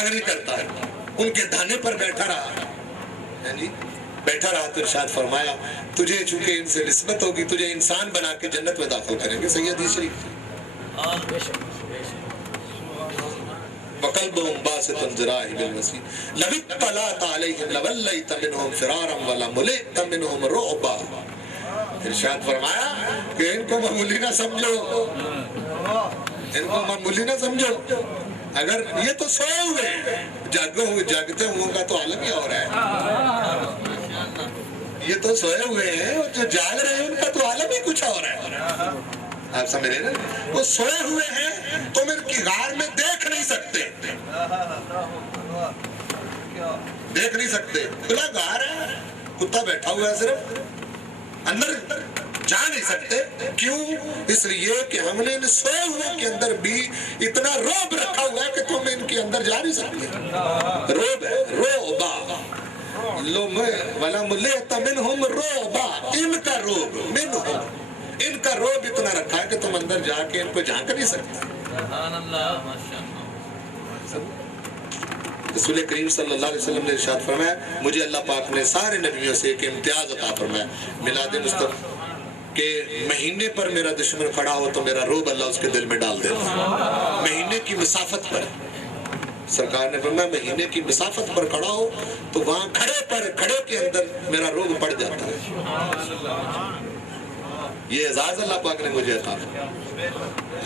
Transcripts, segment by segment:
تنگ نہیں کرتا ہے، ان کے دھانے پر بیٹھا رہا، یعنی بیٹھا رہا تو ارشاد فرمایا تجھے چونکہ ان سے نسبت ہوگی تجھے انسان بنا کے جنت میں داخل کریں گے. صحیح حدیث شریف. وَقَلْبُهُمْ بَاسِطٌ ذِرَاعِهِ بِالْوَسِيلِ لَوِ اطَّلَعْتَ عَلَيْهِمْ لَوَلَّيْتَ مِنْهُمْ فِرَارًا وَلَمُلِئْتَ مِنْهُمْ رُعْبًا. ارشاد فرمایا کہ ان کو معمولی نہ سمجھو، ان کو معمولی نہ سمجھو. اگر یہ تو سوئے ہوئے ہیں، جاگتے ہوں کا تو عالم ہی اور ہے. یہ تو سوئے ہوئے ہیں اور جو جاگ رہے ہیں ان کا تو عالم ہی کچھ اور ہے. آپ سمجھ رہے نا؟ وہ سوئے ہوئے ہیں تم ان کی غار میں دیکھ نہیں سکتے، دیکھ نہیں سکتے. کھلا غار ہے، کتا بیٹھا ہوا ہے، صرف اندر جا نہیں سکتے. کیوں؟ اس لیے کہ ہم نے ان سوئے ہوئے کے اندر بھی اتنا روب رکھا ہوا ہے کہ تم ان کے اندر جا نہیں سکتے. روب ہے، روبا وَلَمُلِئْتَ مِنْهُمْ رُعْبًا. ان کا روب منہم، ان کا روب اتنا رکھا ہے کہ تم اندر جا کے ان کو جھانک نہیں سکتے. رسول کریم صلی اللہ علیہ وسلم نے ارشاد فرمایا مجھے اللہ پاک نے سارے نبیوں سے ایک امتیاز عطا فرمایا، میلاد مصطفیٰ کہ مہینے پر میرا دشمن کھڑا ہو تو میرا روب اللہ اس کے دل میں ڈال دیتا. مہینے کی مسافت پر سرکار نے فرمایا مہینے کی مسافت پر کھڑا ہو تو وہاں کھڑے کے اندر میرا روب پڑ جاتا ہے. یہ اعزاز اللہ پاک نے مجھے عطا فرمایا.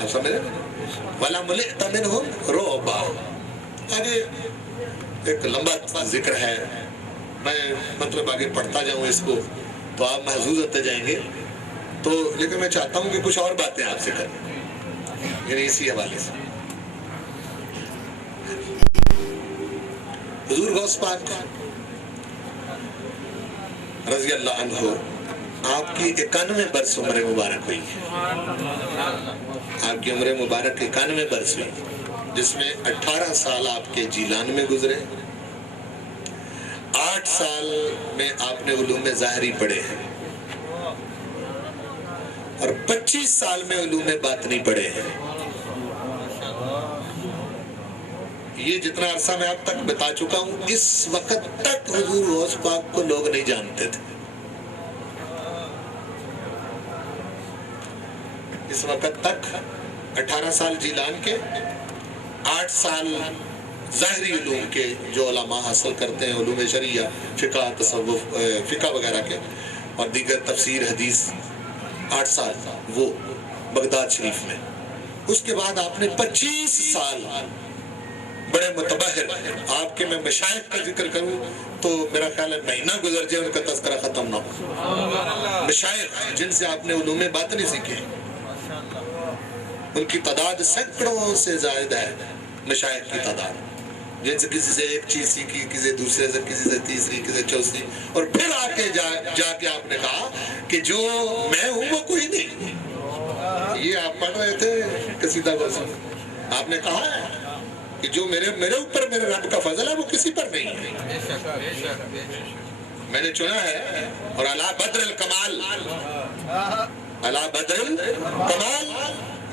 آپ سمجھ رہے ہیں؟ وَلَمُلِئْتَ مِنْهُمْ رُعْبًا. آگے ایک لمبا ذکر ہے، میں مطلب آگے پڑھتا جاؤں اس کو تو آپ محظوظ ہوتے جائیں گے. تو لیکن میں چاہتا ہوں کہ کچھ اور باتیں آپ سے کریں، یعنی اسی حوالے سے. حضور غوث پاک رضی اللہ عنہ آپ کی 91 برس عمر مبارک ہوئی. آپ کی عمر مبارک 91 برس ہوئی، جس میں 18 سال آپ کے جیلان میں گزرے، 8 سال میں آپ نے علوم ظاہری پڑھے ہیں، اور 25 سال میں علوم باطنی پڑھے ہیں. یہ جتنا عرصہ میں اب تک بتا چکا ہوں، اس وقت تک حضور غوث پاک کو لوگ نہیں جانتے تھے. اس وقت تک 18 سال جیلان کے، 8 سال ظاہری علوم کے جو علماء حاصل کرتے ہیں، علوم شریعہ، فقہ، تصوف، فقہ وغیرہ کے اور دیگر تفسیر، حدیث، 8 سال وہ بغداد شریف میں. اس کے بعد آپ نے 25 سال بڑے متبحر. آپ کے میں مشائخ کا ذکر کروں تو میرا خیال ہے مہینہ گزر جائے ان کا تذکرہ ختم نہ ہو. مشائخ جن سے آپ نے علوم باطنی سیکھے، ان کی تعداد سینکڑوں سے زائد ہے. مشائخ کی تعداد جن سے کسی سے ایک چیز سیکھی، کسی دوسرے سے، کسی سے تیسری، کسی سے چوتھی، اور پھر آ کے جا کے آپ نے کہا کہ جو میں ہوں وہ کوئی نہیں. یہ آپ پڑھ رہے تھے قصیدہ وزن، آپ نے کہا ہے کہ جو میرے اوپر میرے رب کا فضل ہے وہ کسی پر نہیں ہے. میں نے چنا ہے. اور علی بدر الکمال، علی بدر الکمال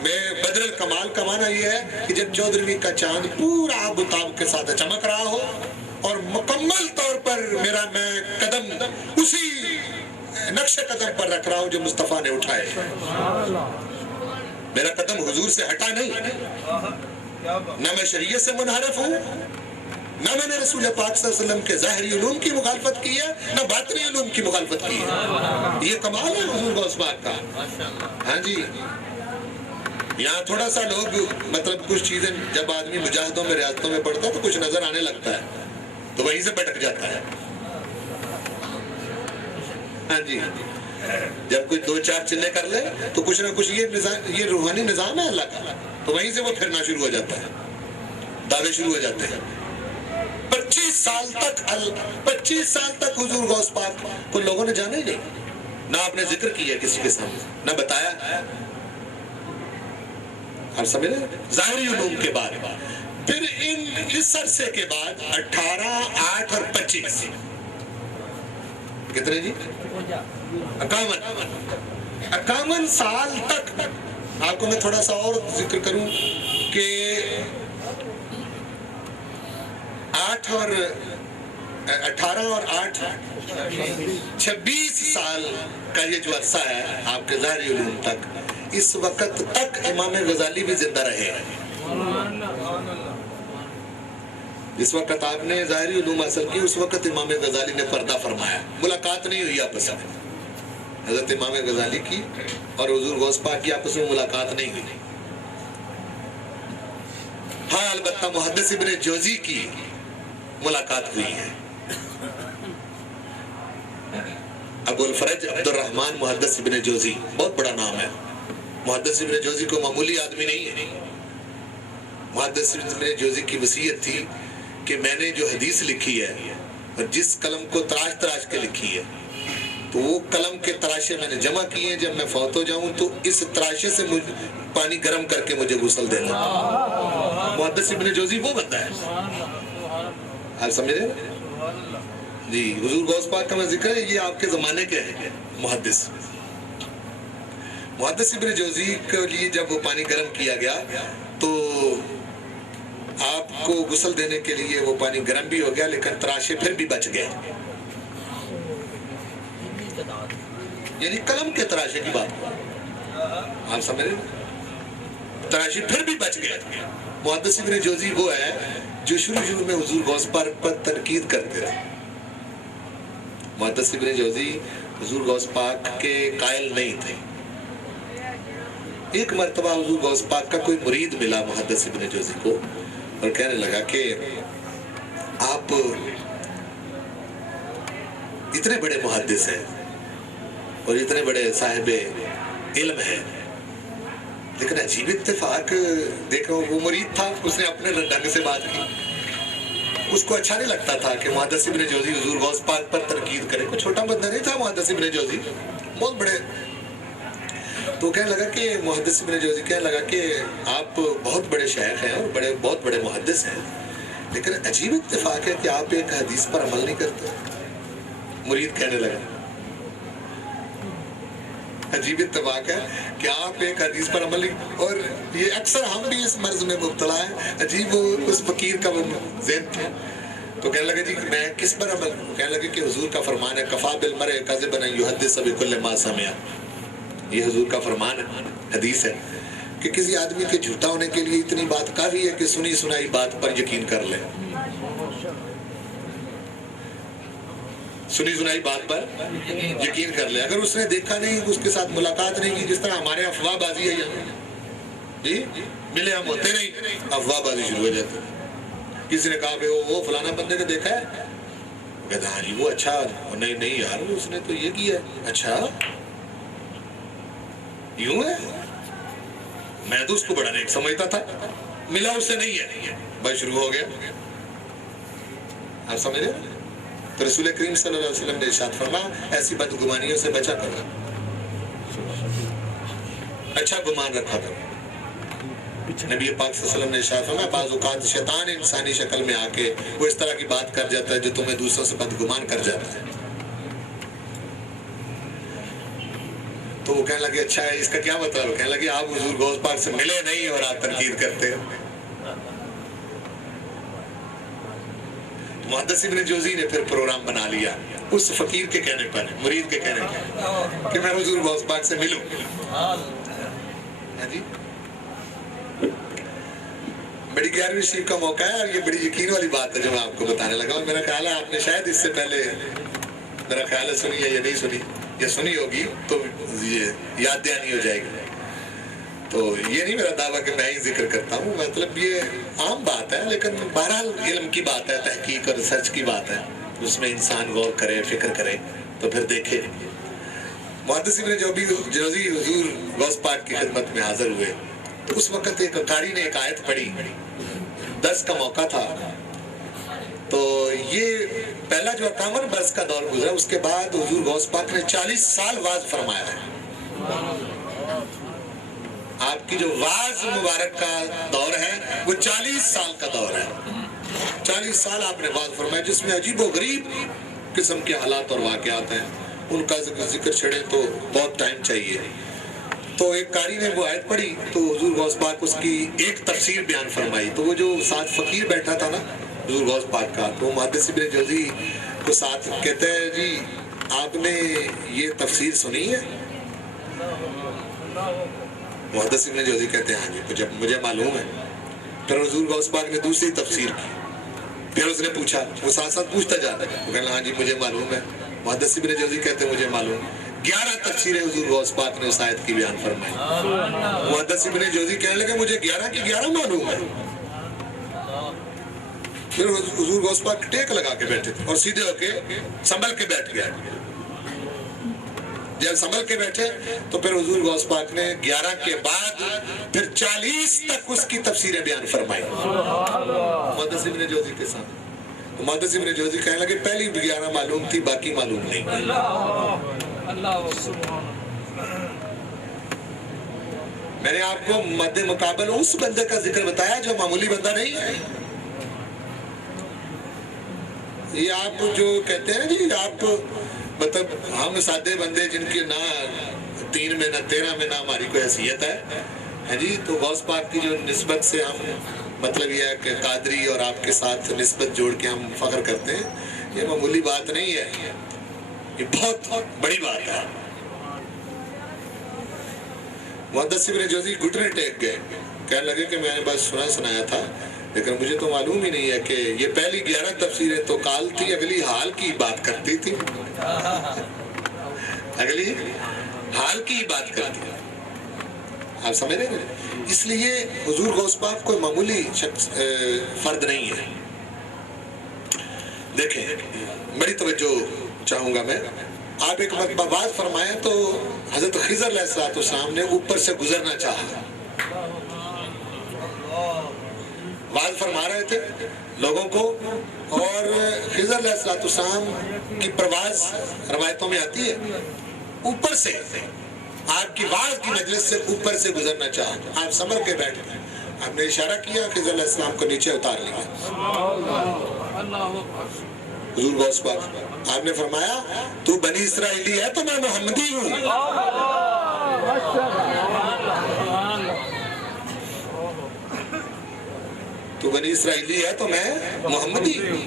میں بدر الکمال کا معنی یہ ہے کہ جب 14ویں کا چاند پورا آب و تاب کے ساتھ چمک رہا ہو اور مکمل طور پر میں قدم اسی نقش قدم پر رکھ رہا ہوں جو مصطفیٰ نے اٹھائے. میرا قدم حضور سے ہٹا نہیں، نہ میں شریعت سے منحرف ہوں، نہ میں نے رسول پاک صلی اللہ علیہ وسلم کے ظاہری علوم کی مخالفت کی ہے، نہ باطنی علوم کی مخالفت کی ہے. یہ کمال ہے حضور غوث پاک کا. ہاں جی، یہاں تھوڑا سا لوگ مطلب کچھ چیزیں جب آدمی مجاہدوں میں ریاستوں میں پڑھتا ہے تو کچھ نظر آنے لگتا ہے تو وہیں سے بھٹک جاتا ہے. ہاں جی، جب کوئی 2-4 چلے کر لے تو کچھ نہ کچھ یہ روحانی نظام ہے اللہ کا، تو وہیں سے وہ پھرنا شروع ہو جاتا ہے، دعوے شروع ہو جاتے ہیں. 25 سال تک حضور غوث پاک کو لوگوں نے جانا ہی نہیں، نہ آپ نے ذکر کیا کسی کے سامنے، نہ بتایا. آپ سمجھ رہے ہیں؟ ظاہری علوم کے بعد پھر اس عرصے کے بعد 18، 8 اور 25 کتنے جی؟ 51 سال تک. آپ کو میں تھوڑا سا اور ذکر کروں کہ 18 اور 8 26 سال کا یہ جو عرصہ ہے آپ کے ظاہری علوم تک، اس وقت تک امام غزالی بھی زندہ رہے ہیں۔ اس وقت آپ نے ظاہری علوم حاصل کی، اس وقت امام غزالی نے پردہ فرمایا، ملاقات نہیں ہوئی آپس میں، حضرت امام غزالی کی اور حضور غوث پاک کی آپس میں ملاقات نہیں ہوئی۔ ہاں البتہ محدث ابن جوزی کی ملاقات ہوئی ہے۔ ابو الفرج عبد الرحمن محدث ابن جوزی، بہت بڑا نام ہے۔ محدث ابن جوزی کو معمولی آدمی نہیں ہے۔ محدث ابن جوزی کی وصیت تھی کہ میں نے جو حدیث لکھی ہے اور جس قلم کو تراش تراش کے لکھی ہے، تو وہ قلم کے تراشے میں نے جمع کیے ہیں، جب میں فوت ہو جاؤں تو اس تراشے سے پانی گرم کر کے مجھے غسل دینا۔ محدث ابن جوزی وہ بندہ ہے، آپ سمجھ رہے ہیں جی؟ حضور غوث پاک کا میں ذکر ہے، یہ آپ کے زمانے کے ہیں محدث ابن جوزی کے لیے جب وہ پانی گرم کیا گیا تو آپ کو غسل دینے کے لیے وہ پانی گرم بھی ہو گیا، لیکن تراشے پھر بھی بچ گئے، یعنی قلم کے تراشے کی بات آپ سمجھ رہے ہیں؟ تراشے پھر بھی بچ گئے۔ محدث ابن جوزی وہ ہے جو شروع میں حضور غوث پاک پر تنقید کرتے تھے۔ محدث ابن جوزی حضور غوث پاک کے قائل نہیں تھے۔ ایک مرتبہ حضور غوث پاک کا کوئی مرید ملا محدث ابن جوزی کو اور کہنے لگا کہ آپ اتنے بڑے محدث ہیں اور اتنے بڑے صاحب علم ہیں، لیکن عجیب اتفاق دیکھو، وہ مرید تھا، اس نے اپنے ڈھنگ سے بات کی، اس کو اچھا نہیں لگتا تھا کہ محدث ابن جوزی حضور غوث پاک پر تنقید کرے۔ کوئی چھوٹا بندہ نہیں تھا محدث ابن جوزی، بہت بڑے۔ تو کہنے لگا کہ محدث ابن جوزی کہنے لگا کہ آپ بہت بڑے شیخ ہیں اور بہت بڑے محدث ہیں، لیکن عجیب اتفاق ہے کہ آپ ایک حدیث پر عمل نہیں کرتے۔ مرید کہنے لگا عجیب اتفاق ہے کہ آپ ایک حدیث پر عمل نہیں، اور یہ اکثر ہم بھی اس مرض میں مبتلا ہیں۔ عجیب وہ اس فقیر کا ذہن تھا، تو کہنے لگا جی میں کس پر عمل؟ کہنے لگے کہ حضور کا فرمان ہے کفا بالمرء کذبا ان یحدث بکل ما سمع، یہ حضور کا فرمان ہے، حدیث ہے کہ کسی آدمی کے جھوٹا ہونے کے لیے اتنی بات کافی ہے کہ سنی سنائی بات پر یقین کر لے، سنی سنائی بات پر یقین کر لے۔ اگر اس نے دیکھا نہیں، اس کے ساتھ ملاقات نہیں کی، جس طرح ہمارے افواہ بازی ہے یہاں جی، ملے ہم ہوتے نہیں، افواہ بازی شروع ہو جاتی۔ کسی نے کہا کہ وہ فلانا بندے کو دیکھا ہے، کہتا ہاں جی وہ اچھا، نہیں یار اس نے تو یہ کیا ہے، اچھا یوں ہے، میں تو اس کو بڑا نیک سمجھتا تھا، ملا اس سے نہیں ہے، بس شروع ہو گیا۔ آپ سمجھ رہے ہیں؟ تو رسول کریم صلی اللہ علیہ وسلم نے ارشاد فرمایا ایسی بدگمانیوں سے بچا کرو، اچھا گمان رکھا کرو۔ نبی پاک صلی اللہ علیہ وسلم نے ارشاد فرمایا بعض اوقات شیطان انسانی شکل میں آ کے وہ اس طرح کی بات کر جاتا ہے جو تمہیں دوسروں سے بدگمان کر جاتا ہے۔ تو وہ کہنے لگے اچھا ہے، اس کا کیا مطلب؟ کہنے لگے آپ حضور غوث پاک سے ملے نہیں اور آپ تنقید کرتے ہیں۔ محدث ابن جوزی نے پھر پروگرام بنا لیا اس فقیر کے کہنے پر، مرید کے کہنے پر، کہ میں حضور غوث پاک سے ملوں۔ جی بڑی 11ویں شریف کا موقع ہے اور یہ بڑی یقین والی بات ہے جو میں آپ کو بتانے لگا ہوں۔ میرا خیال ہے آپ نے شاید اس سے پہلے میرا خیال ہے سنی ہے یا نہیں سنی، یا سنی ہوگی تو یہ یاد دہانی ہو جائے گی۔ تو یہ نہیں میرا دعویٰ کہ میں ہی ذکر کرتا ہوں، مطلب یہ عام بات ہے، لیکن بہرحال علم کی بات ہے، تحقیق اور ریسرچ کی بات ہے، اس میں انسان غور کرے، فکر کرے تو پھر دیکھے۔ محدث ابن جوزی حضور غوث پاک کی خدمت میں حاضر ہوئے، اس وقت ایک قاری نے ایک آیت پڑھی، درس کا موقع تھا، تو یہ پہلا جو 51 برس کا دور گزرا، اس کے بعد حضور غوث پاک نے 40 سال واعظ فرمایا ہے۔ آپ کی جو واعظ مبارک کا دور ہے وہ 40 سال کا دور ہے۔ 40 سال آپ نے واعظ فرمایا، جس میں عجیب و غریب قسم کے حالات اور واقعات ہیں، ان کا ذکر چھڑے تو بہت ٹائم چاہیے، تو ایک قاری نے وہ آیت پڑھی تو حضور غوث پاک اس کی ایک تفسیر بیان فرمائی. تو وہ جو ساتھ فقیر بیٹھا تھا نا حضور غوث پاک کا, تو محدث ابن جوزی کو ساتھ کہتا ہے جی آپ نے یہ تفسیر سنی ہے؟ محدث ابن جوزی کہتے ہیں ہاں جی مجھے معلوم ہے. پھر حضور غوث پاک نے دوسری تفسیر کی, پھر اس نے پوچھا, وہ ساتھ ساتھ پوچھتا جا رہا ہے, وہ کہنا ہاں جی مجھے معلوم ہے. محدث ابن جوزی کہتے ہیں مجھے معلوم. 11 تفسیریں حضور غوث پاک نے اس آیت کی بیان فرمائی. محدث ابن جوزی کہنے لگے مجھے 11 کی 11 معلوم ہے. پھر حضور غوث پاک ٹیک لگا کے بیٹھے تھے اور سیدھے ہو کے سنبھل کے بیٹھ گیا. جب سنبھل کے بیٹھے تو پھر حضور غوث پاک نے 11 کے بعد پھر 40 تک اس کی تفسیریں بیان فرمائی محدث ابن جوزی کے ساتھ. تو محدث ابن جوزی کہنے لگے پہلی 11 معلوم تھی, باقی معلوم نہیں. میں نے آپ کو مد مقابل اس بندے کا ذکر بتایا جو معمولی بندہ نہیں ہے. یہ آپ جو کہتے ہیں جی آپ مطلب ہم سادے بندے جن کی نہ 3 میں نہ 13 میں نہ ہماری کوئی حیثیت ہے جی, تو غوث پاک کی جو نسبت سے ہم مطلب یہ ہے کہ قادری اور آپ کے ساتھ نسبت جوڑ کے ہم فخر کرتے ہیں, یہ معمولی بات نہیں ہے, یہ بہت بڑی بات ہے. محدث ابن جوزی گھٹنے ٹیک گئے, کہنے لگے کہ میں نے بس سنایا تھا لیکن مجھے تو معلوم ہی نہیں ہے کہ یہ پہلی 11 تفسیریں تو کال تھی, اگلی حال کی بات کرتی تھی. اگلی حال کی بات کرتی تھی. آپ سمجھ رہے ہیں؟ اس لیے حضور غوث پاک کوئی معمولی شخص فرد نہیں ہے. دیکھیں بڑی توجہ چاہوں گا میں. آپ ایک مرتبہ بات فرمائیں تو حضرت خضر علیہ السلام نے اوپر سے گزرنا چاہا. بات فرما رہے تھے لوگوں کو, اور خضر علیہ السلام کی پرواز روایتوں میں آتی ہے اوپر سے, آپ کی واز کی مجلس سے اوپر سے گزرنا چاہا. آپ سنبھل کے بیٹھ گئے, آپ نے اشارہ کیا, خضر علیہ السلام کو نیچے اتار لیا. حضور غوث پاک آپ نے فرمایا تو بنی اسرائیلی ہے تو میں محمدی ہوں. تو بنی اسرائیلی ہے تو میں محمدی ہوں.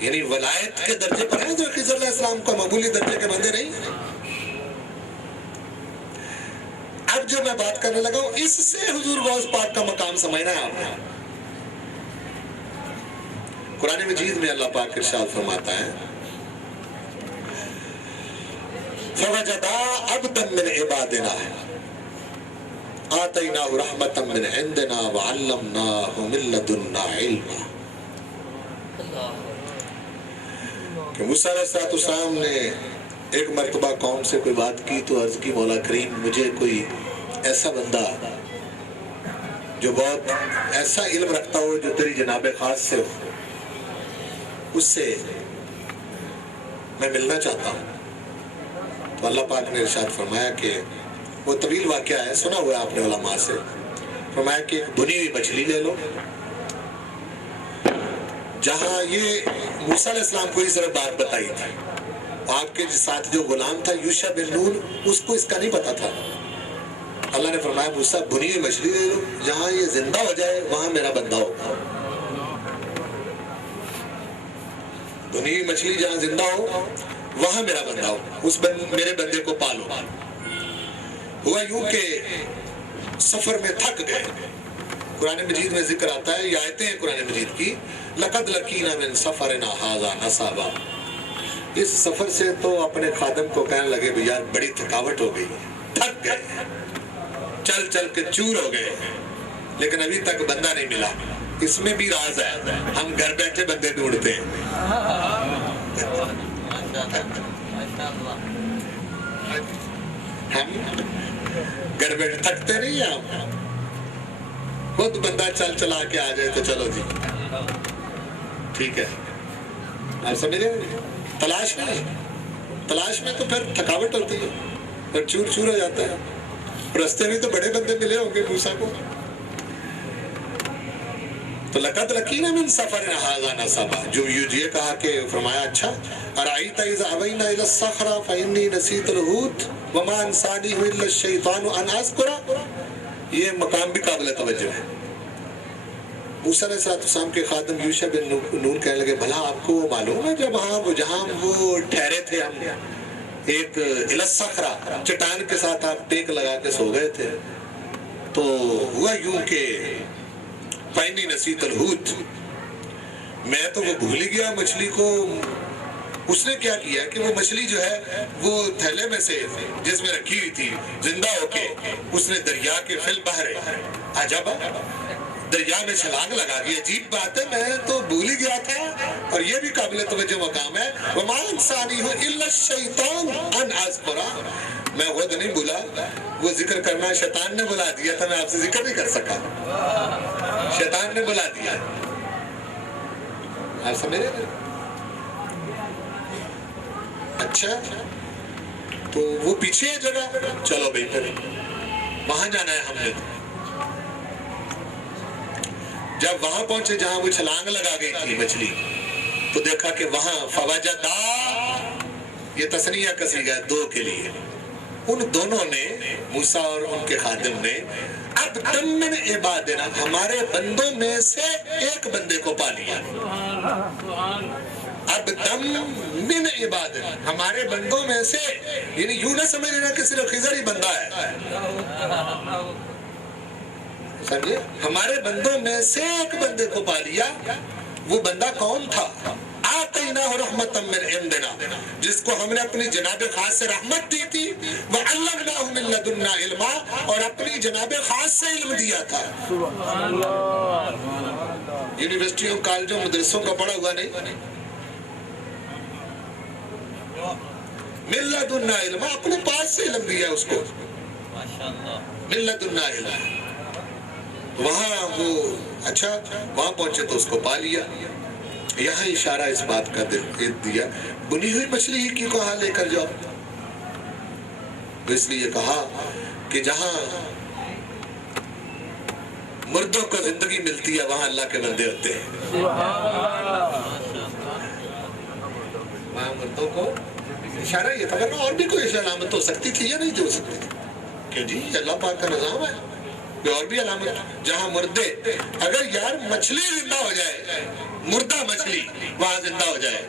یعنی ولایت کے درجے پر ہیں جو خضر علیہ السلام کو معمولی درجے کے بندے نہیں. اب جو میں بات کرنے لگا ہوں اس سے حضور غوث پاک کا مقام سمجھنا ہے آپ نے. قرآن مجید میں اللہ پاک ارشاد فرماتا ہے فَوَجَدَا عَبْدًا مِّنْ عِبَادِنَا آتَيْنَاهُ رَحْمَةً مِّنْ عِنْدِنَا وَعَلَّمْنَاهُ مِن لَّدُنَّا عِلْمًا. کہ موسیٰ علیہ السلام نے ایک مرتبہ قوم سے کوئی بات کی تو عرض کی مولا کریم مجھے کوئی ایسا بندہ جو بہت ایسا علم رکھتا ہو جو تیری جناب خاص سے ہو, اس سے میں ملنا چاہتا ہوں. تو اللہ پاک نے ارشاد فرمایا کہ وہ طویل واقعہ ہے, سنا ہوا ہے آپ نے علماء سے, فرمایا کہ ایک بھنی ہوئی مچھلی لے لو. جہاں یہ موسیٰ علیہ السلام کو اس طرح بات بتائی تھی, آپ کے ساتھ جو غلام تھا یوشع بن نون, اس کو اس کا نہیں پتا تھا. اللہ نے فرمایا موسیٰ بھنی ہوئی مچھلی لے لو, جہاں یہ زندہ ہو جائے وہاں میرا بندہ ہوگا. بھنی ہوئی مچھلی جہاں زندہ ہو وہاں میرا بندہ ہو, اس میرے بندے کو پالو. ہوا یوں کہ سفر میں تھک گئے. قرآن مجید میں ذکر آتا ہے, یہ آیتیں ہیں قرآن مجید کی, لَقَدْ لَقِينَا مِن سَفَرِنَا هَذَا نَصَابًا. اس سفر سے تو اپنے خادم کو کہنے لگے بھی یار بڑی تھکاوٹ ہو گئی, تھک گئے, چل چل کے چور ہو گئے, لیکن ابھی تک بندہ نہیں ملا. اس میں بھی راز ہے, ہم گھر بیٹھے بندے ڈھونڈتے ہیں. ہم گھر بیٹھے تھکتے نہیں ہیں, ہم خود بندہ چل چلا کے آ جائے تو چلو جی ٹھیک ہے. آپ سمجھ رہے ہیں؟ تلاش میں تو پھر تھکاوٹ ہوتی ہے, پھر چور چور ہو جاتا ہے. رستے میں تو بڑے بندے ملے ہوں گے موسیٰ کو. تو لقد لقینا من سفرنا ھذا نصبا، جو یہ کہا کہ فرمایا اچھا ارأیت اذا اوینا الی الصخرۃ فانی نسیت الحوت وما انسانیہ الا الشیطان ان اذکر، یہ مقام بھی قابل توجہ ہے۔ موسیٰ علیہ السلام کے خادم یوشع بن نون کہنے لگے بھلا آپ کو معلوم ہے جب جہاں وہ ٹھہرے تھے ہم ایک الی الصخرۃ، چٹان کے ساتھ آپ ٹیک لگا کے سو گئے تھے، تو ہوا یوں کہ فَإِنِّي نَسِيتُ الْحُوتَ، میں تو وہ بھول ہی گیا مچھلی کو۔ اس نے کیا کیا کہ وہ مچھلی جو ہے وہ تھیلے میں سے جس میں رکھی ہوئی تھی زندہ ہو کے اس نے دریا کے فی البحر عجبا، دریا میں چھلانگ لگا دی۔ عجیب بات ہے، میں تو بھول ہی گیا تھا، اور یہ بھی قابل توجہ مقام ہے وَمَا أَنسَانِيهُ إِلَّا الشَّيْطَانُ أَنْ أَذْكُرَ، میں خود نہیں بھولا، وہ ذکر کرنا شیطان نے بلا دیا تھا، میں آپ سے ذکر نہیں کر سکا، شیطان نے بلا دیا۔ آپ سمجھ رہے؟ اچھا تو وہ پیچھے ہے جگہ، چلو بھائی پھر وہاں جانا ہے ہم نے۔ جب وہاں پہنچے جہاں وہ چھلانگ لگا گئی تھی مچھلی، تو دیکھا کہ وہاں فوجدا، یہ تثنیہ کا صیغہ ہے دو کے لیے، ان دونوں نے موسیٰ اور ان کے خادم نے عبدًا من عبادنا، ہمارے بندوں میں سے ایک بندے کو پا لیا۔ عبدًا من عبادنا، ہمارے بندوں میں سے، یعنی یوں نہ سمجھ لینا کہ صرف خضر ہی بندہ ہے، سمجھے؟ ہمارے بندوں میں سے ایک بندے کو پا لیا۔ وہ بندہ کون تھا؟ آتیناہ رحمۃ من عندنا، جس کو ہم نے اپنی جناب خاص سے رحمت دی تھی، وعلمناہ من لدنا علما، اور اپنی جناب خاص سے علم دیا تھا۔ یونیورسٹیوں کالجوں مدرسوں کا پڑھا ہوا نہیں، من لدنا علما، اپنے پاس سے علم دیا اس کو، من لدنا علما۔ وہاں وہ اچھا وہاں پہنچے تو اس کو پا لیا۔ یہاں اشارہ اس بات کا دیا بنی ہوئی مچھلی کی کو ہاں لے کر جاؤ، تو اس لیے کہا کہ جہاں مردوں کو زندگی ملتی ہے وہاں اللہ کے بندے ہوتے ہیں، وہاں مردوں کو اشارہ یہ تھا، ورنہ اور بھی کوئی علامت ہو سکتی تھی یا نہیں جو ہو سکتی تھی؟ کیوں جی اللہ پاک کا نظام ہے، اور بھی علامت جہاں مردے، اگر یار مچھلی زندہ ہو جائے، مردہ مچھلی وہاں زندہ ہو جائے،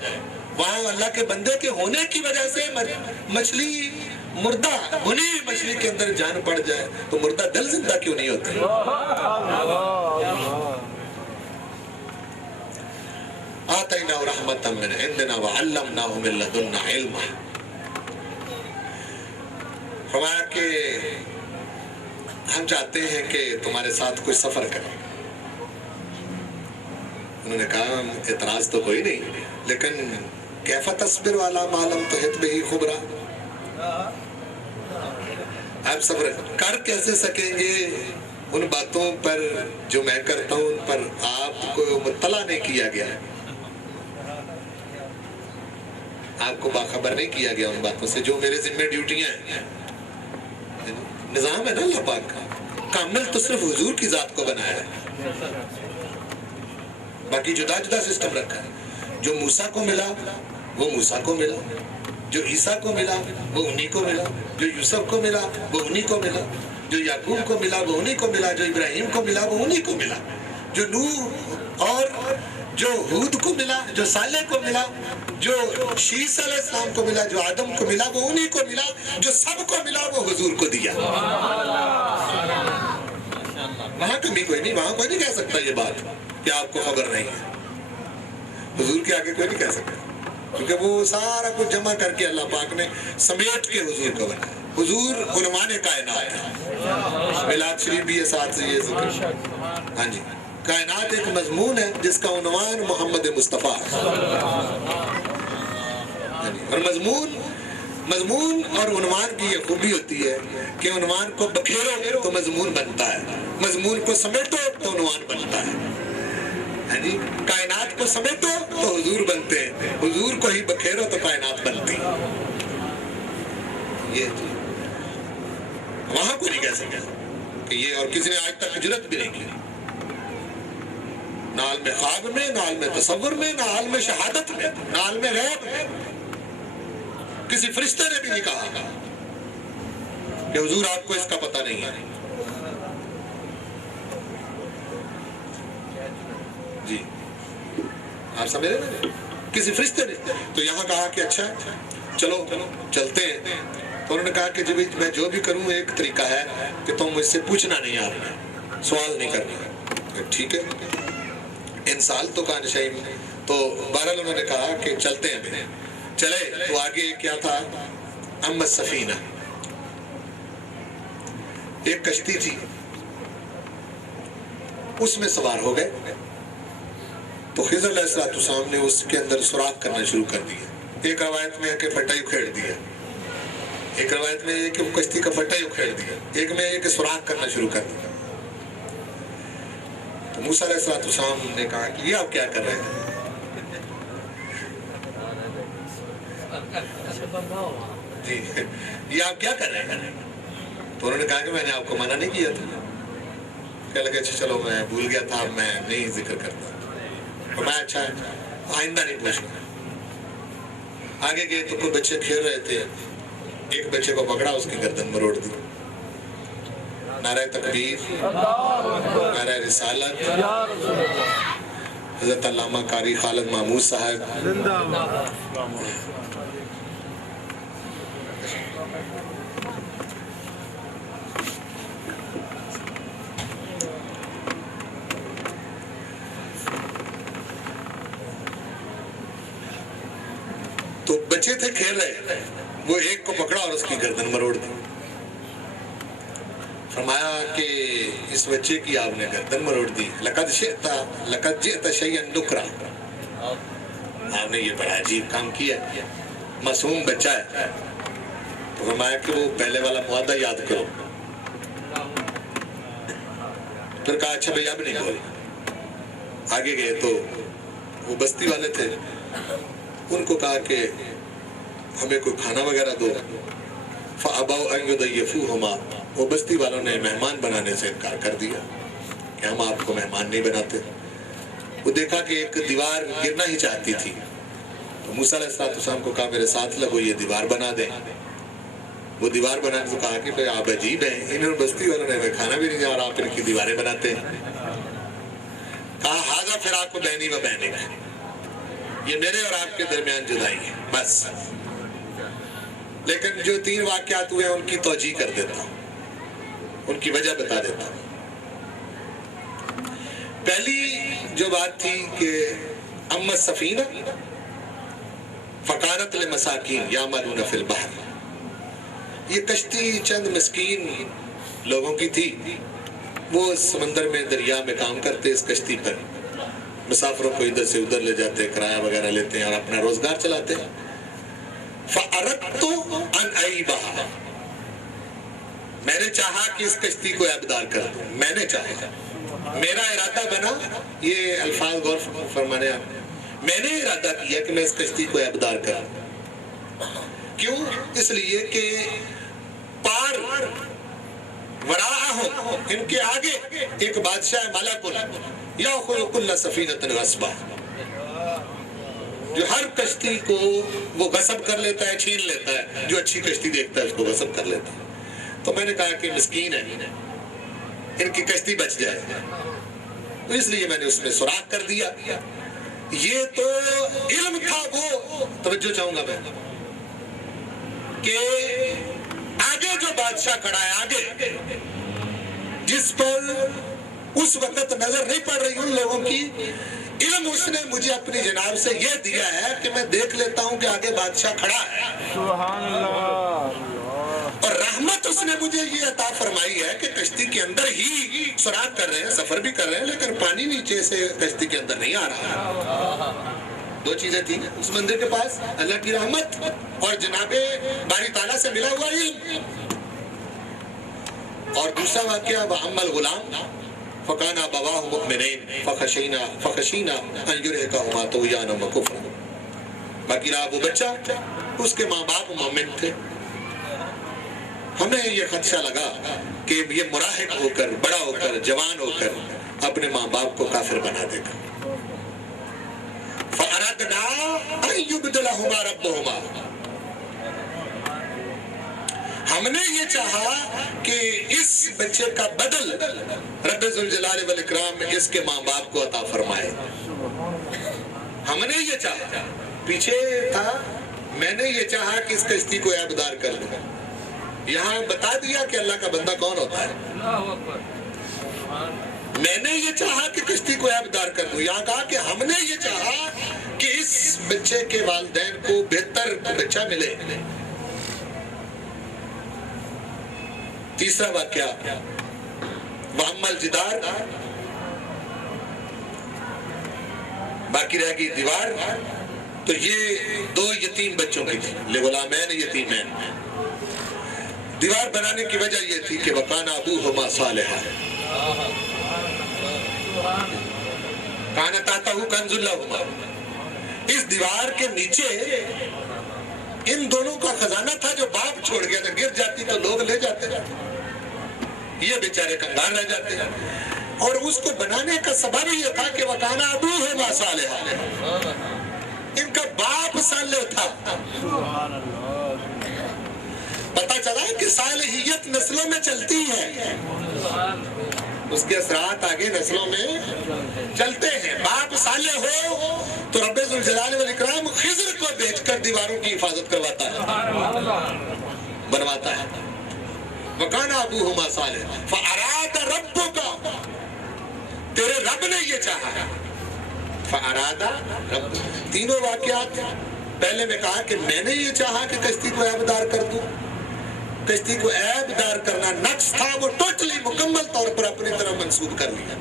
وہاں اللہ کے بندے کے ہونے کی وجہ سے مچھلی مردہ بنی مچھلی کے اندر جان پڑ جائے تو مردہ دل زندہ کیوں نہیں ہوتے؟ آتیناہ رحمۃ من عندنا وعلمناہ من لدنا علما، فرمایا کہ ہم چاہتے ہیں کہ تمہارے ساتھ کوئی سفر کریں۔ انہوں نے کہا اعتراض تو کوئی نہیں، لیکن کیف تصبر علی ما لم تحط بہ خبرا، آپ سفر کر کیسے سکیں گے ان باتوں پر جو میں کرتا ہوں، ان پر آپ کو مطلع نہیں کیا گیا ہے، آپ کو باخبر نہیں کیا گیا ان باتوں سے جو میرے ذمہ ڈیوٹیاں ہیں۔ نظام ہے نا اللہ پاک کا، کامل تو صرف حضور کی ذات کو بنایا ہے، باقی جدا جدا سسٹم رکھا ہے۔ جو موسیٰ کو ملا وہ موسیٰ کو ملا، جو عیسیٰ کو ملا وہ انہی کو ملا، جو یوسف کو ملا وہ انہی کو ملا، جو یعقوب کو ملا وہ انہی کو ملا، جو ابراہیم کو ملا وہ انہی کو ملا، جو نوح اور جو ہود کو ملا، جو صالح کو ملا، جو شیس علیہ السلام کو ملا، جو آدم کو ملا وہ انہی کو ملا، جو سب کو ملا وہ حضور کو دیا۔ وہاں کمی کوئی نہیں، وہاں کوئی نہیں کہہ سکتا یہ بات کہ آپ کو خبر نہیں ہے، حضور کے آگے کوئی نہیں کہہ سکتا، کیونکہ وہ سارا کچھ جمع کر کے اللہ پاک نے سمیٹ کے حضور کو بنایا۔ حضور عنوان کائنات ہے، میلاد شریف بھی یہ ساتھ سے یہ ذکر، ہاں جی، کائنات ایک مضمون ہے جس کا عنوان محمد مصطفیٰ ہے، اور مضمون اور عنوان کی یہ خوبی ہوتی ہے کہ عنوان کو بکھیرو تو مضمون بنتا ہے، مضمون کو سمیٹو تو عنوان بنتا ہے، یعنی کائنات کو سمیٹو تو حضور بنتے ہیں، حضور کو ہی بکھیرو تو کائنات بنتی ہے۔ یہ وہاں کو نہیں کہہ سکتا کہ یہ، اور کسی نے آج تک جرات بھی نہیں کی، نہ عالم خواب میں، نہ عالم تصور میں، نہ عالم شہادت میں، نہ عالم غیب میں. کسی فرشتے نے بھی نہیں کہا کہ حضور آپ کو اس کا پتہ نہیں ہے. جی آپ سمجھ رہے ہیں؟ کسی فرشتے نے. تو یہاں کہا کہ اچھا چلو چلتے ہیں. تو انہوں نے کہا کہ جب میں جو بھی کروں ایک طریقہ ہے کہ تم مجھ سے پوچھنا نہیں، آپ سوال نہیں کرنا. ٹھیک ہے، ان سال تو کہا نشائی میں. تو بہرحال انہوں نے کہا کہ چلتے ہیں. چلے تو آگے کیا تھا؟ اما السفینہ، ایک کشتی تھی، اس میں سوار ہو گئے. تو خضر علیہ السلام نے اس کے اندر سوراخ کرنا شروع کر دیا. ایک روایت میں ہے کہ پھٹا ہی اکھیڑ دیا، ایک روایت میں ہے کہ وہ کشتی کا پھٹا ہی اکھیڑ دیا، ایک میں ہے کہ سوراخ کرنا شروع کر دیا. تو موسیٰ علیہ السلام نے کہا کہ یہ آپ کیا کر رہے ہیں؟ جی یہ آپ کیا کر رہے ہیں؟ تو انہوں نے کہا کہ میں نے آپ کو منع نہیں کیا تھا. کہنے لگے اچھا چلو میں بھول گیا تھا، میں نہیں ذکر کرتا. میں اچھا آئندہ نہیں پوچھنا. آگے گئے تو کوئی بچے کھیل رہے تھے، ایک بچے کو پکڑا، اس کی گردن مروڑ دی. نعرہ تکبیر، نعرہ رسالت. حضرت علامہ قاری خالد محمود صاحب تو بچے تھے کھیل رہے، وہ ایک کو پکڑا اور اس کی گردن مروڑ دی. فرمایا کہ اس بچے کی آپ نے گردن مروڑ دی. لقد جئت شیئا نکرا، آپ نے یہ بڑا عجیب کام کیا، معصوم بچہ ہے. تو فرمایا کہ وہ پہلے والا معاہدہ یاد کرو. پھر کہا اچھا بھئی اب نہیں بول. آگے گئے تو وہ بستی والے تھے، ان کو کہا کہ ہمیں کوئی کھانا وغیرہ دو. فَأَبَوْا أَن يُضَيِّفُوهُمَا، وہ بستی والوں نے مہمان بنانے سے انکار کر دیا کہ ہم آپ کو مہمان نہیں بناتے. وہ دیکھا کہ ایک دیوار گرنا ہی چاہتی تھی. تو موسیٰ علیہ السلام کو کہا میرے ساتھ لگو، یہ دیوار بنا دیں. وہ دیوار بنانے سے کہا کہ آپ عجیب ہیں، انہوں بستی والوں نے ہمیں کھانا بھی نہیں دیا اور آپ ان کی دیواریں بناتے ہیں. کہا ھذا فراق بینی و بینک، یہ میرے اور آپ کے درمیان جدائی ہے بس. لیکن جو 3 واقعات ہوئے ہیں ان کی توجیہ کر دیتا ہوں، ان کی وجہ بتا دیتا ہوں. پہلی جو بات تھی کہ اما السفینہ فکانت لمساکین یعملون فی البحر، یہ کشتی چند مسکین لوگوں کی تھی. وہ سمندر میں دریا میں کام کرتے، اس کشتی پر مسافروں کو ادھر سے ادھر لے جاتے، کرایہ وغیرہ لیتے ہیں اور اپنا روزگار چلاتے ہیں. فَأَرَدْتُ أَنْ أَعِيبَهَا، میں نے چاہا کہ اس کشتی کو آبدار کر دوں. میں نے چاہا، میرا ارادہ بنا. یہ الفاظ غور فرمانے آپ، میں نے ارادہ کیا کہ میں اس کشتی کو آبدار کروں. کیوں؟ اس لیے کہ پار وراءہم، ان کے آگے ایک بادشاہ ملکن یأخذ کل سفینۃ غصبا، جو ہر کشتی کو وہ غصب کر لیتا ہے، چھین لیتا ہے. جو اچھی کشتی دیکھتا ہے اس کو غصب کر لیتا ہے. تو میں نے کہا کہ مسکین ہے، ان کی کشتی بچ جائے، تو اس لیے میں نے اس میں سوراخ کر دیا. یہ تو علم تھا. وہ توجہ چاہوں گا میں کہ آگے جو بادشاہ کھڑا ہے، آگے جس پر اس وقت نظر نہیں پڑ رہی ان لوگوں کی، علم اس نے مجھے اپنی جناب سے یہ دیا ہے کہ میں دیکھ لیتا ہوں کہ آگے بادشاہ کھڑا ہے. سبحان اللہ. اور رحمت اس نے مجھے یہ عطا فرمائی ہے کہ کشتی کے اندر ہی سوراخ کر رہے ہیں، سفر بھی کر رہے ہیں، لیکن پانی نیچے سے کشتی کے اندر نہیں آ رہا. 2 چیزیں تھیں اس مندر کے پاس، اللہ کی رحمت اور جناب باری تعالیٰ سے ملا ہوا علم. اور دوسرا واقعہ وَأَمَّا الْغُلَامُ فَكَانَ أَبَوَاهُ مُؤْمِنَيْنِ فَخَشِينَا أَن يُرْهِقَهُمَا طُغْيَانًا وَكُفْرًا. باقی رہا وہ بچہ، اس کے ماں باپ مومن تھے. ہمیں یہ خدشہ لگا کہ یہ مراہق ہو کر، بڑا ہو کر، جوان ہو کر اپنے ماں باپ کو کافر بنا دے گا. فَأَرَدْنَا أَن يُبْدِلَهُمَا رَبُّهُمَا، ہم نے یہ چاہا کہ اس بچے کا بدل رب ذوالجلال والاکرام اس کے ماں باپ کو عطا فرمائے. ہم نے یہ چاہا، پیچھے تھا میں نے یہ چاہا کہ اس کشتی کو عیبدار کر لوں. یہاں بتا دیا کہ اللہ کا بندہ کون ہوتا ہے. میں نے یہ چاہا کہ کشتی کو عیبدار کر لوں. یہاں کہا کہ ہم نے یہ چاہا کہ اس بچے کے والدین کو بہتر بچہ ملے. تیسرا واقعہ وَأَمَّا الْجِدَارُ، باقی رہ گئی دیوار. تو یہ 2 یتیم بچوں کی تھی، لِغُلَامَيْنِ یتیمین. دیوار بنانے کی وجہ یہ تھی کہ وَكَانَ أَبُوهُمَا صَالِحًا، كَانَ تَحْتَهُ كَنْزٌ لَهُمَا. اس دیوار کے نیچے ان دونوں کا خزانہ تھا جو باپ چھوڑ گیا تھا. گر جاتی تو لوگ لے جاتے، یہ بیچارے کنگال رہ جاتے. اور اس کو بنانے کا سبب یہ تھا کہ وَكَانَ أَبُوهُمَا صَالِحًا، ان کا باپ صالح تھا. پتہ چلا کہ صالحیت نسلوں میں چلتی ہے، اس کے اثرات آگے نسلوں میں چلتے ہیں. باپ صالح ہو تو رب ذوالجلال والاکرام خضر کو بھیج کر دیواروں کی حفاظت کرواتا ہے، بنواتا ہے. وَكَانَ أَبُوهُمَا صَالِحًا فَأَرَادَ رَبُّكَ، تیرے رب نے یہ چاہا. فَأَرَادَ رَبُّكَ، تینوں واقعات. پہلے میں کہا کہ میں نے یہ چاہا کہ کشتی کو عیبدار کر دوں. کشتی کو عیبدار کرنا نقص تھا، وہ ٹوٹلی مکمل طور پر اپنی طرف منسوب کر لیا.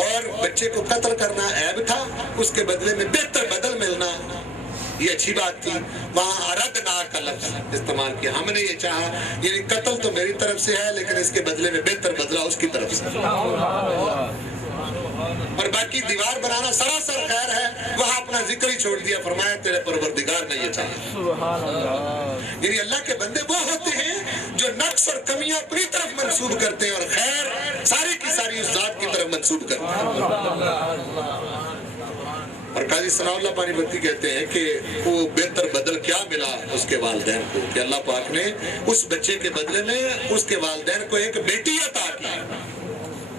اور بچے کو قتل کرنا عیب تھا، اس کے بدلے میں بہتر بدل ملنا یہ اچھی بات تھی. وہاں اردنا کا لفظ استعمال کیا. ہم نے یہ چاہا، یعنی قتل تو میری طرف سے ہے لیکن اس کے بدلے میں بہتر بدلہ اس کی طرف سے. اور باقی دیوار بنانا سراسر خیر ہے، وہاں اپنا ذکر ہی چھوڑ دیا. فرمایا تیرے پروردگار نے یہ چاہا. یعنی اللہ کے بندے وہ ہوتے ہیں جو نقص اور کمیاں اپنی طرف منسوب کرتے ہیں اور خیر ساری کی ساری اس ذات کی طرف منسوب کرتے ہیں. اور قاضی ثناء اللہ پانی پتی کہتے ہیں کہ وہ بہتر بدل کیا ملا اس کے والدین کو کہ اللہ پاک نے اس بچے کے بدلے میں اس کے والدین کو ایک بیٹی عطا کی.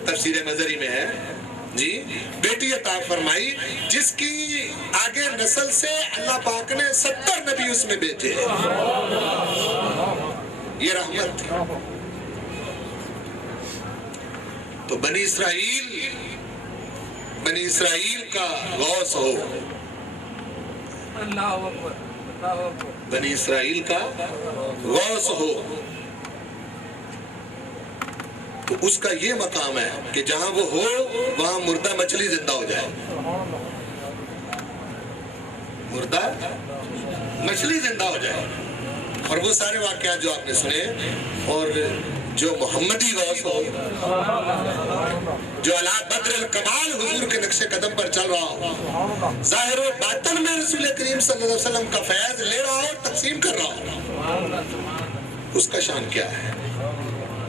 تفسیر مظہری میں ہے جی، بیٹی عطا فرمائی جس کی آگے نسل سے اللہ پاک نے 70 نبی اس میں بھیجے. یہ رحمت تھی. تو بنی اسرائیل کا غوث ہو، بنی اسرائیل کا غوث ہو، تو اس کا یہ مقام ہے کہ جہاں وہ ہو وہاں مردہ مچھلی زندہ ہو جائے. مردہ مچھلی زندہ ہو جائے. اور وہ سارے واقعات جو آپ نے سنے، اور جو محمدی غوث ہو، جو علی بدر الکمال حضور کے نقش قدم پر چل رہا ہو، ظاہر و باطن میں رسول کریم صلی اللہ علیہ وسلم کا فیض لے رہا ہو، تقسیم کر رہا ہو، اس کا شان کیا ہے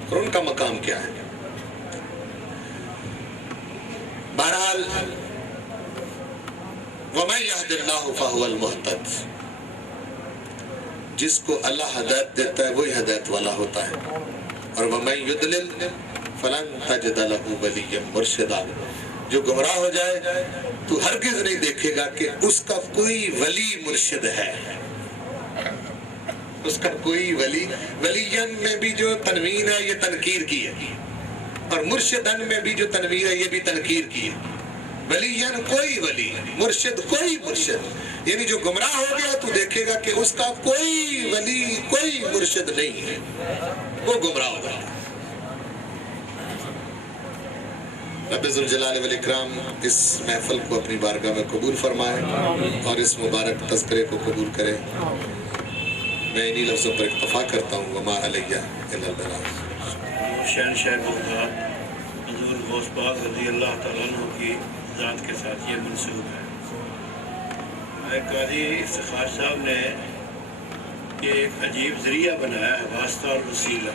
اور ان کا مقام کیا ہے. بہرحال وَمَن يَهْدِ اللَّهُ فَهُوَ الْمُهْتَدِ، جس کو اللہ ہدایت دیتا ہے وہی ہدایت والا ہوتا ہے. اور وَمَن يُضْلِلْ فَلَن تَجِدَ لَهُ وَلِيًّا مُرْشِدًا، جو گمراہ ہو جائے تو ہرگز نہیں دیکھے گا کہ اس کا کوئی ولی مرشد ہے. اس کا کوئی ولیین میں بھی جو تنوین ہے یہ تنکیر کی ہے، اور مرشدن میں بھی جو تنوین ہے یہ بھی تنکیر کی ہے. ولیین کوئی ولی، مرشد کوئی مرشد. یعنی جو گمراہ ہو گیا تو دیکھے گا کہ اس کا کوئی ولی کوئی مرشد نہیں ہے، وہ گمراہ ہو گیا. رب ذوالجلال والاکرام اس محفل کو اپنی بارگاہ میں قبول فرمائے اور اس مبارک تذکرے کو قبول کرے. میں انہی لفظوں پر اکتفا کرتا ہوں. وما علیہ الا البلاغ. شہنشاہ بغداد حضور غوث پاک رضی اللہ تعالیٰ عنہ کی ذات کے ساتھ یہ منسوب ہے. قاضی افتخار صاحب نے یہ ایک عجیب ذریعہ بنایا ہے، واسطہ اور وسیلہ.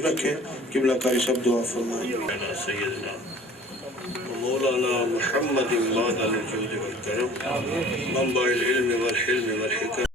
تشریف رکھیں. قبلہ کاری سب دعا فرمائیں. على سيدنا ومولانا محمد بعد الجود والكرم منبع العلم والحلم والحكم